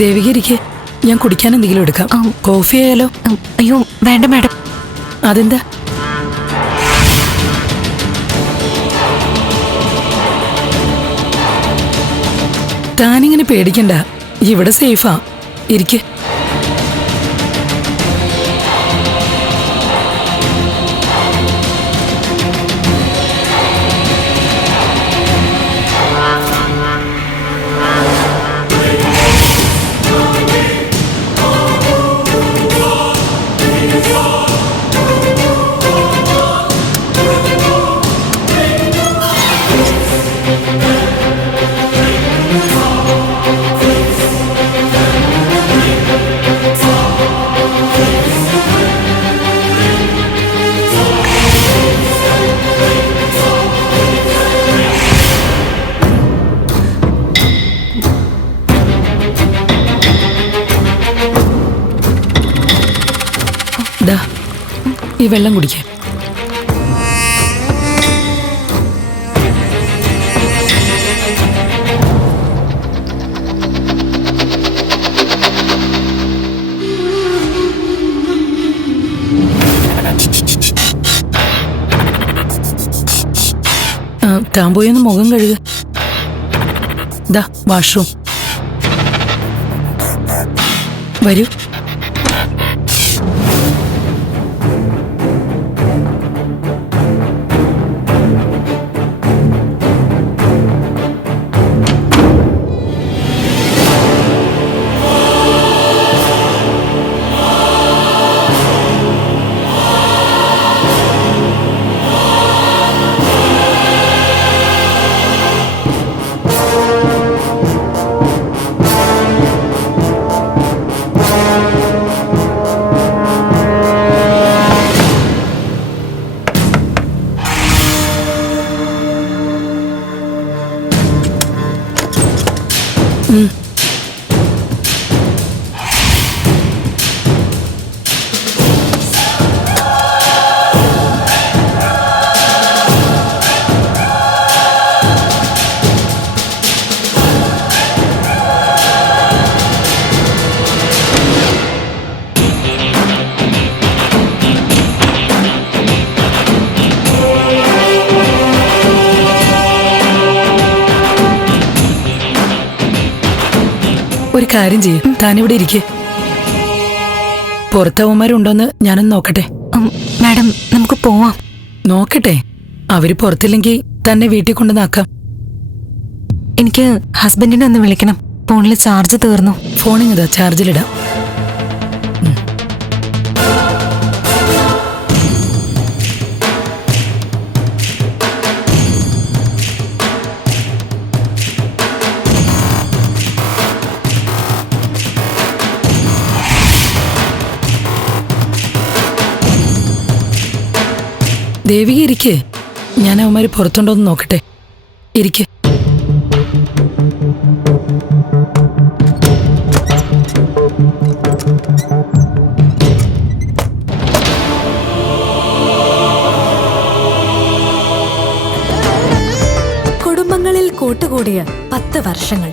ദേവികരിക്ക് ഞാൻ കുടിക്കാൻ എന്തെങ്കിലും എടുക്കാം. കോഫി ആയാലോ? അയ്യോ വേണ്ട മാഡം. അതെന്താ? താനിങ്ങനെ പേടിക്കണ്ട, ഇവിടെ സേഫാ. ഇരിക്ക്. ഈ വെള്ളം കുടിക്കേ. താൻ പോയൊന്ന് മുഖം കഴുക. ദാ വാഷ്റൂം. വരൂ. ഒരു കാര്യം ചെയ്യും, താനിവിടെ ഇരിക്കേ. പുറത്തവന്മാരുണ്ടോന്ന് ഞാനൊന്ന് നോക്കട്ടെ. മാഡം നമുക്ക് പോവാം. നോക്കട്ടെ, അവര് പുറത്തില്ലെങ്കിൽ തന്നെ വീട്ടിൽ കൊണ്ടുവന്നാക്കാം. എനിക്ക് ഹസ്ബൻഡിനെ ഒന്ന് വിളിക്കണം. ഫോണിൽ ചാർജ് തീർന്നു. ഫോണിങ്ങതാ, ചാർജിലിടാം. ദേവിക ഇരിക്ക്, ഞാൻ അവന്മാര് പുറത്തുണ്ടോന്ന് നോക്കട്ടെ. ഇരിക്ക്. കുടുംബങ്ങളിൽ കൂട്ടുകൂടിയ 10 വർഷങ്ങൾ.